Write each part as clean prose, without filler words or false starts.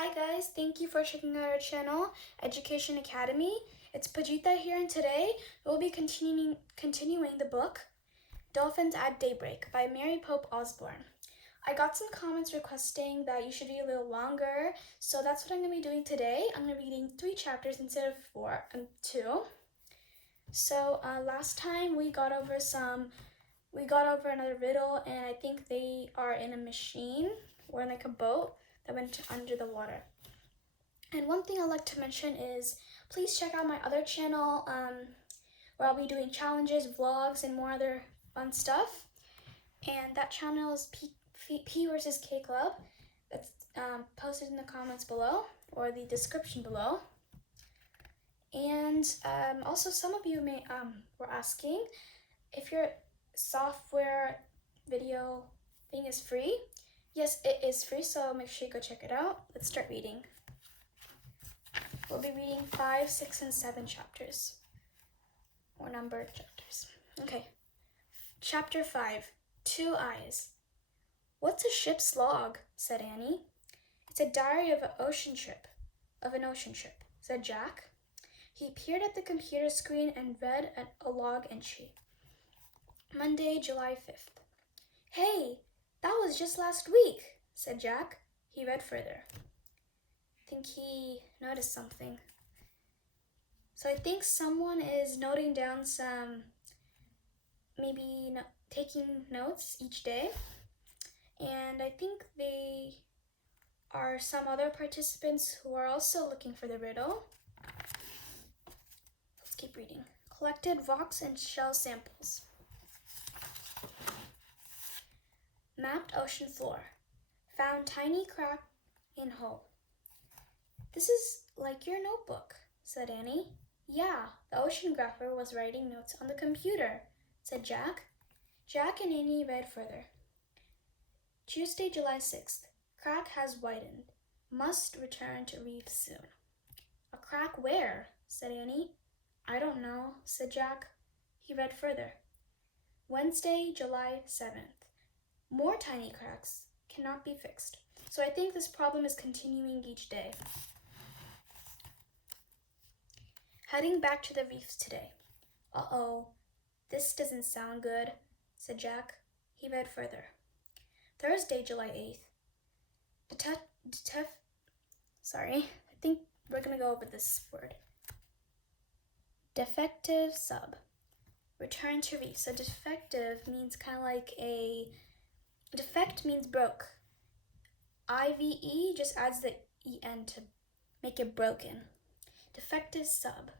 Hi guys, thank you for checking out our channel, Education Academy. It's Poojitha here, and today we'll be continuing the book, Dolphins at Daybreak by Mary Pope Osborne. I got some comments requesting that you should read a little longer, so that's what I'm going to be doing today. I'm going to be reading 3 chapters instead of 4 and 2. So last time we got over another riddle, and I think they are in a machine or in like a boat that went under the water. And one thing I'd like to mention is please check out my other channel where I'll be doing challenges, vlogs, and more other fun stuff. And that channel is P versus K Club. That's posted in the comments below or the description below. And also some of you were asking if your software video thing is free. Yes, it is free, so make sure you go check it out. Let's start reading. We'll be reading 5, 6, and 7 chapters, or numbered chapters. Okay, chapter 5, 2 Eyes. "What's a ship's log?" said Annie. "It's a diary of an ocean trip, said Jack. He peered at the computer screen and read a log entry. Monday, July 5th. "Hey, that was just last week," said Jack. He read further. I think he noticed something. So I think someone is noting down maybe taking notes each day. And I think they are some other participants who are also looking for the riddle. Let's keep reading. Collected rocks and shell samples. Mapped ocean floor. Found tiny crack in hole. "This is like your notebook," said Annie. "Yeah, the oceanographer was writing notes on the computer," said Jack. Jack and Annie read further. Tuesday, July 6th. Crack has widened. Must return to reef soon. "A crack where?" said Annie. "I don't know," said Jack. He read further. Wednesday, July 7th. More tiny cracks cannot be fixed. So I think this problem is continuing each day. Heading back to the reefs today. "Uh-oh, this doesn't sound good," said Jack. He read further. Thursday, July 8th. I think we're going to go over this word. Defective sub. Return to reef. So defective means kind of like defect means broke. IVE just adds the EN to make it broken. Defective sub.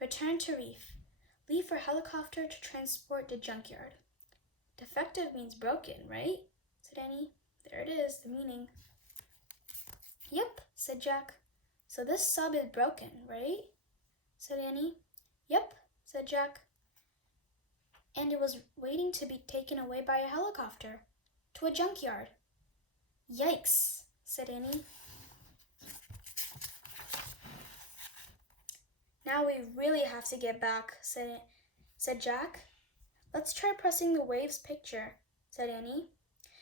Return to reef. Leave for helicopter to transport to junkyard. Defective means broken, right? Said Annie. There it is, the meaning. "Yep," said Jack. "So this sub is broken, right?" said Annie. "Yep," said Jack. "And it was waiting to be taken away by a helicopter to a junkyard." "Yikes," said Annie. "Now we really have to get back," said Jack. "Let's try pressing the waves picture," said Annie.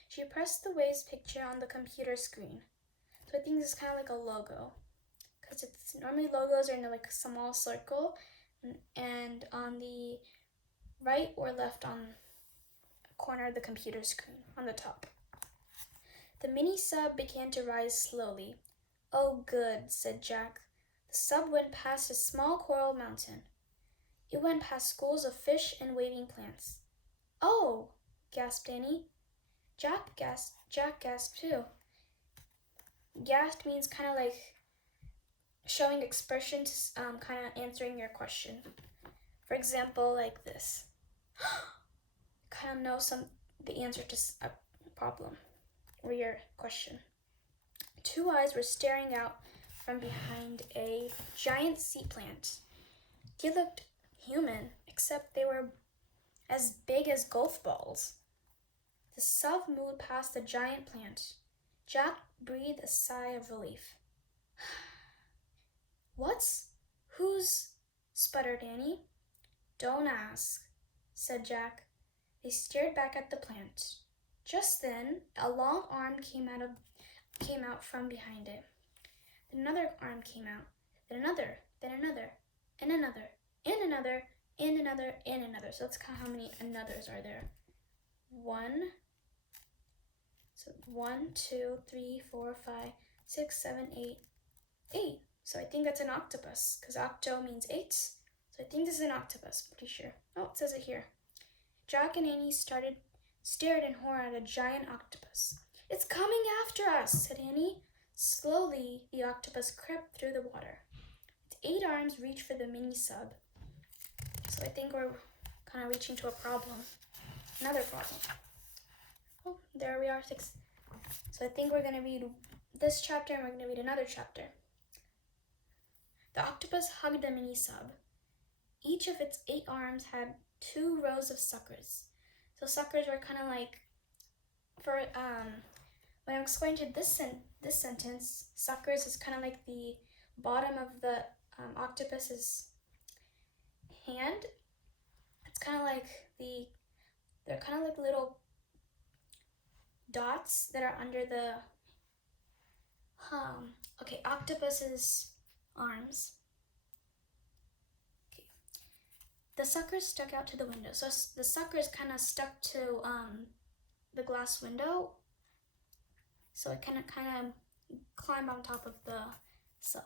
She pressed the waves picture on the computer screen. So I think this is kind of like a logo, because it's normally logos are in like a small circle, and on the right or left on the corner of the computer screen on the top. The mini sub began to rise slowly. "Oh, good," said Jack. The sub went past a small coral mountain. It went past schools of fish and waving plants. "Oh," gasped Annie. Jack gasped too. Gasped means kind of like showing expression to kind of answering your question. For example, like this. Kind of know the answer to a problem or your question. 2 eyes were staring out from behind a giant sea plant. They looked human, except they were as big as golf balls. The sub moved past the giant plant. Jack breathed a sigh of relief. Who's, sputtered Annie. "Don't ask," said Jack. They stared back at the plant. Just then, a long arm came out from behind it. Then another arm came out. Then another, then another, and another, and another, and another, and another. So let's count how many anothers are there. 1, 2, 3, 4, 5, 6, 7, 8, 8. So I think that's an octopus, because octo means 8. So I think this is an octopus, pretty sure. Oh, it says it here. Jack and Annie stared in horror at a giant octopus. "It's coming after us," said Annie. Slowly, the octopus crept through the water. Its 8 arms reached for the mini sub. So I think we're kind of reaching to a problem. Another problem. Oh, there we are, 6. So I think we're going to read this chapter and we're going to read another chapter. The octopus hugged the mini sub. Each of its 8 arms had 2 rows of suckers. So suckers were kind of like, when I'm explaining to this sentence, suckers is kind of like the bottom of the octopus's hand. It's kind of like they're kind of like little dots that are under the octopus's arms. Okay. The suckers stuck out to the window. So the suckers kind of stuck to the glass window. So it kind of climbed on top of the sub.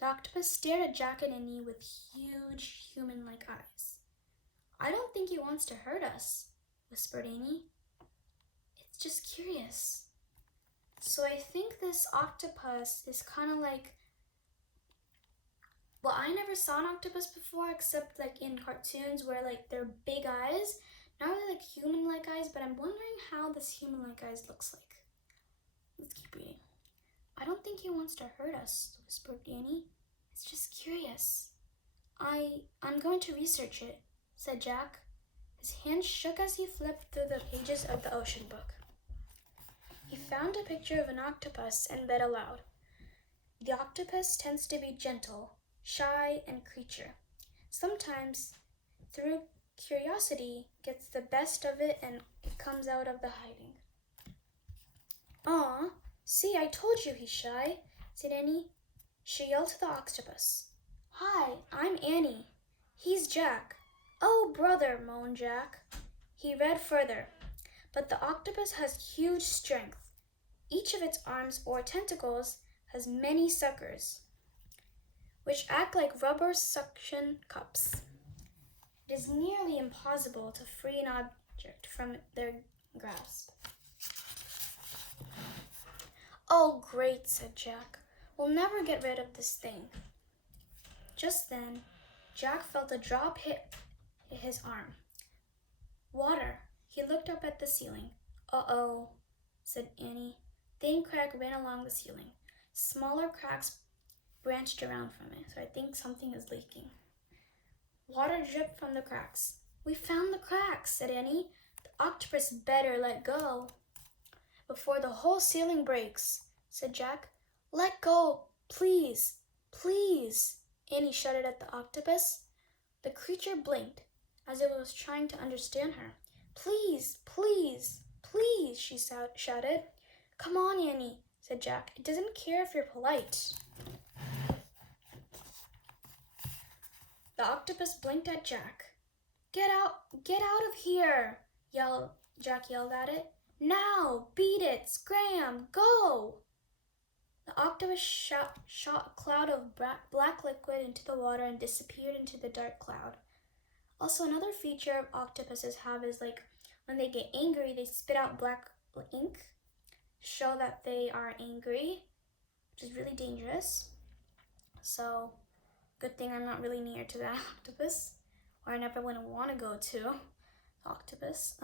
The octopus stared at Jack and Annie with huge human-like eyes. "I don't think he wants to hurt us," whispered Annie. "It's just curious." So I think this octopus is kind of like, well, I never saw an octopus before except like in cartoons where like they're big eyes, not really like human-like eyes, but I'm wondering how this human-like eyes looks like. Let's keep reading. "I don't think he wants to hurt us," whispered Annie. "It's just curious." I'm going to research it," said Jack. His hand shook as he flipped through the pages of the ocean book. He found a picture of an octopus and read aloud. "The octopus tends to be gentle, shy, and creature. Sometimes, through curiosity, gets the best of it and it comes out of the hiding." "Aw, see, I told you he's shy," said Annie. She yelled to the octopus. "Hi, I'm Annie. He's Jack." "Oh, brother," moaned Jack. He read further. "But the octopus has huge strength. Each of its arms or tentacles has many suckers, which act like rubber suction cups. It is nearly impossible to free an object from their grasp." "Oh, great," said Jack. "We'll never get rid of this thing." Just then, Jack felt a drop hit his arm. Water. He looked up at the ceiling. "Uh-oh," said Annie. Thin crack ran along the ceiling. Smaller cracks branched around from it, so I think something is leaking. Water dripped from the cracks. "We found the cracks," said Annie. "The octopus better let go." "Before the whole ceiling breaks," said Jack. "Let go, please, please," Annie shouted at the octopus. The creature blinked, as if it was trying to understand her. "Please, please, please," she shouted. "Come on, Annie," said Jack. "It doesn't care if you're polite." The octopus blinked at Jack. Get out of here," Jack yelled at it. "Now, beat it, scram, go." The octopus shot a cloud of black liquid into the water and disappeared into the dark cloud. Also, another feature of octopuses have is like when they get angry, they spit out black ink to show that they are angry, which is really dangerous. So, good thing I'm not really near to that octopus, or I never want to go to the octopus.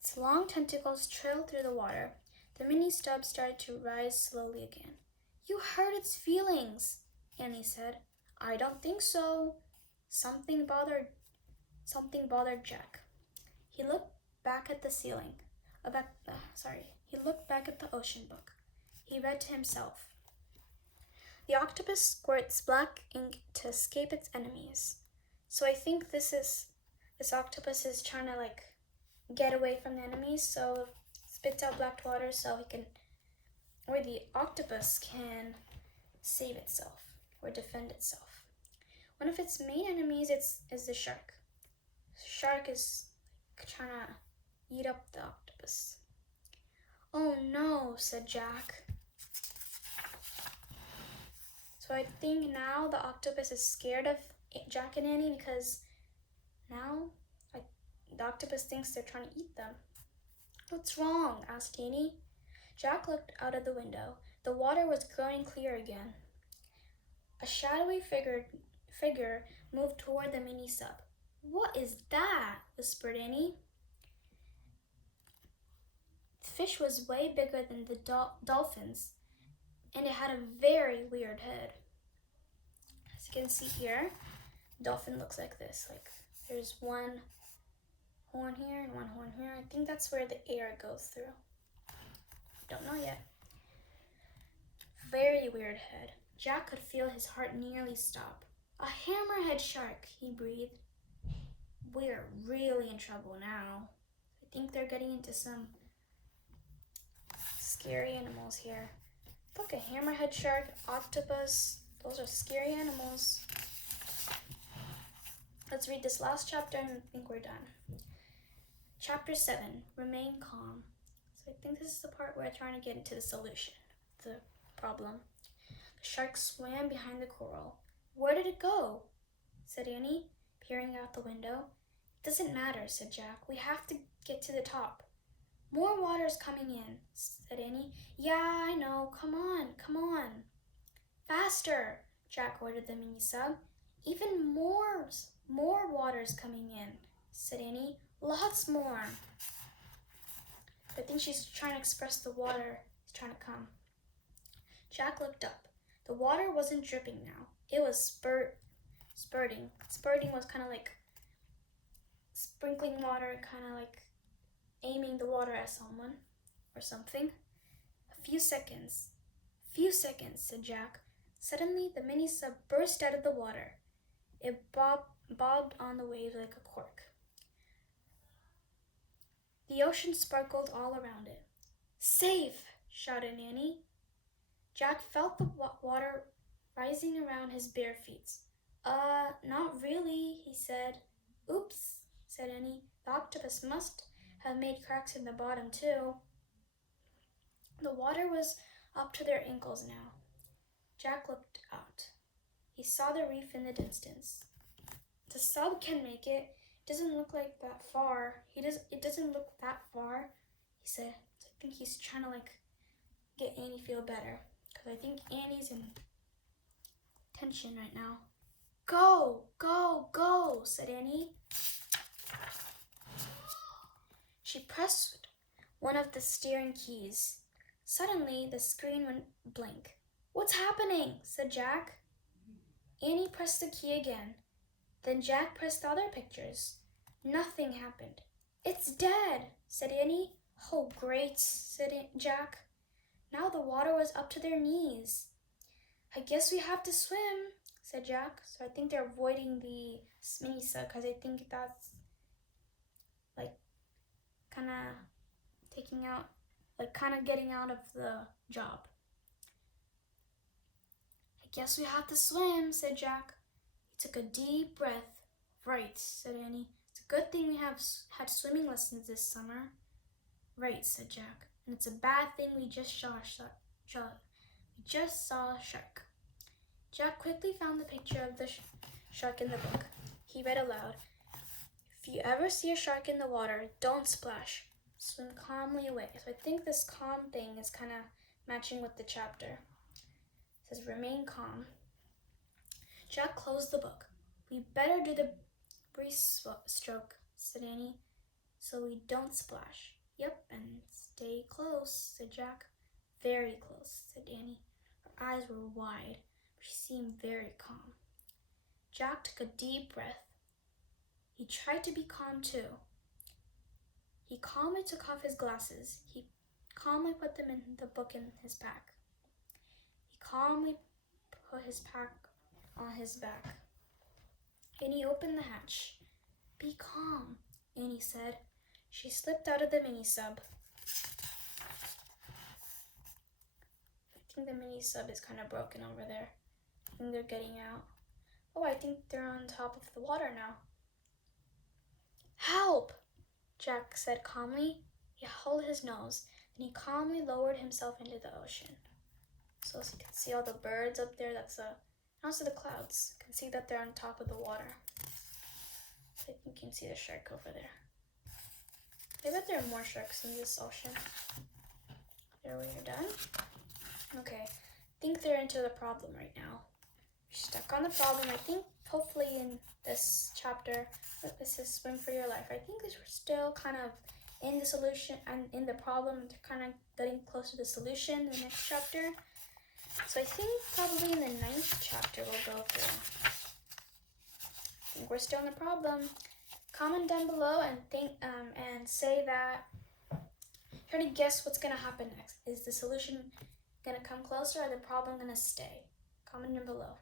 Its long tentacles trailed through the water. The mini stub started to rise slowly again. "You hurt its feelings," Annie said. "I don't think so." Something bothered Jack. He looked back at the ceiling. He looked back at the ocean book. He read to himself. "The octopus squirts black ink to escape its enemies." So I think this octopus is trying to like get away from the enemies, so spits out black water so he can the octopus can save itself or defend itself. One of its main enemies is the shark. The shark is trying to eat up the octopus. Oh no, said Jack. So I think now the octopus is scared of Jack and Annie because now the octopus thinks they're trying to eat them. What's wrong? Asked Annie. Jack looked out of the window. The water was growing clear again. A shadowy figure moved toward the mini sub. What is that? Whispered Annie. The fish was way bigger than the dolphins, and it had a very weird head. As you can see here, dolphin looks like this. Like there's one horn here and one horn here. I think that's where the air goes through. Don't know yet. Very weird head. Jack could feel his heart nearly stop. A hammerhead shark, he breathed. We're really in trouble now. I think they're getting into some scary animals here. Look, a hammerhead shark, octopus. Those are scary animals. Let's read this last chapter and I think we're done. Chapter 7, Remain Calm. So I think this is the part where I'm trying to get into the solution, the problem. The shark swam behind the coral. Where did it go? Said Annie, peering out the window. It doesn't matter, said Jack. We have to get to the top. More water's coming in, said Annie. Yeah, I know. Come on, come on. Faster, Jack ordered the mini sub. Even more water's coming in, said Annie. Lots more. I think she's trying to express the water is trying to come. Jack looked up. The water wasn't dripping now. It was spurting. Spurting was kind of like sprinkling water, kind of like aiming the water at someone or something. A few seconds, said Jack. Suddenly, the mini sub burst out of the water. It bobbed on the waves like a cork. The ocean sparkled all around it. Safe, shouted Annie. Jack felt the water rising around his bare feet. Not really, he said. Oops, said Annie. The octopus must have made cracks in the bottom too. The water was up to their ankles now. Jack looked out. He saw the reef in the distance. The sub can make it. It doesn't look like that far. It doesn't look that far, he said. So I think he's trying to like get Annie feel better. Because I think Annie's in tension right now. Go, go, go, said Annie. She pressed one of the steering keys. Suddenly, the screen went blank. What's happening? Said Jack. Annie pressed the key again. Then Jack pressed the other pictures. Nothing happened. It's dead, said Annie. Oh, great, said Jack. Now the water was up to their knees. I guess we have to swim, said Jack. So I think they're avoiding the mini sub because I think that's like kind of taking out, like kind of getting out of the job. I guess we have to swim, said Jack. He took a deep breath. Right, said Annie. It's a good thing we have had swimming lessons this summer. Right, said Jack. And it's a bad thing we just saw a shark. Jack quickly found the picture of the shark in the book. He read aloud. If you ever see a shark in the water, don't splash. Swim calmly away. So I think this calm thing is kind of matching with the chapter. It says remain calm. Jack closed the book. We better do the breaststroke, said Annie, so we don't splash. Yep, and stay close, said Jack. Very close, said Annie. Her eyes were wide, but she seemed very calm. Jack took a deep breath. He tried to be calm too. He calmly took off his glasses. He calmly put them in the book in his pack. He calmly put his pack on his back. Annie opened the hatch. Be calm, Annie said. She slipped out of the mini sub. think the mini sub is kind of broken over there. I think they're getting out. Oh, I think they're on top of the water now. Help! Jack said calmly. He held his nose, then he calmly lowered himself into the ocean. So as you can see all the birds up there, also the clouds. You can see that they're on top of the water. I think you can see the shark over there. I bet there are more sharks in this ocean. There, we are done. Okay, I think they're into the problem right now. You're stuck on the problem. I think hopefully in this chapter, this is Swim for Your Life, I think we're still kind of in the solution and in the problem. They're kind of getting close to the solution in the next chapter. So I think probably in the 9th chapter we'll go through. I think we're still in the problem. Comment down below and say that try to guess what's gonna happen next. Is the solution gonna come closer or the problem gonna stay? Comment down below.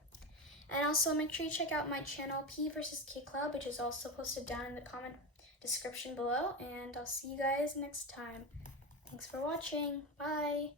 And also make sure you check out my channel P vs. K Club, which is also posted down in the comment description below. And I'll see you guys next time. Thanks for watching. Bye.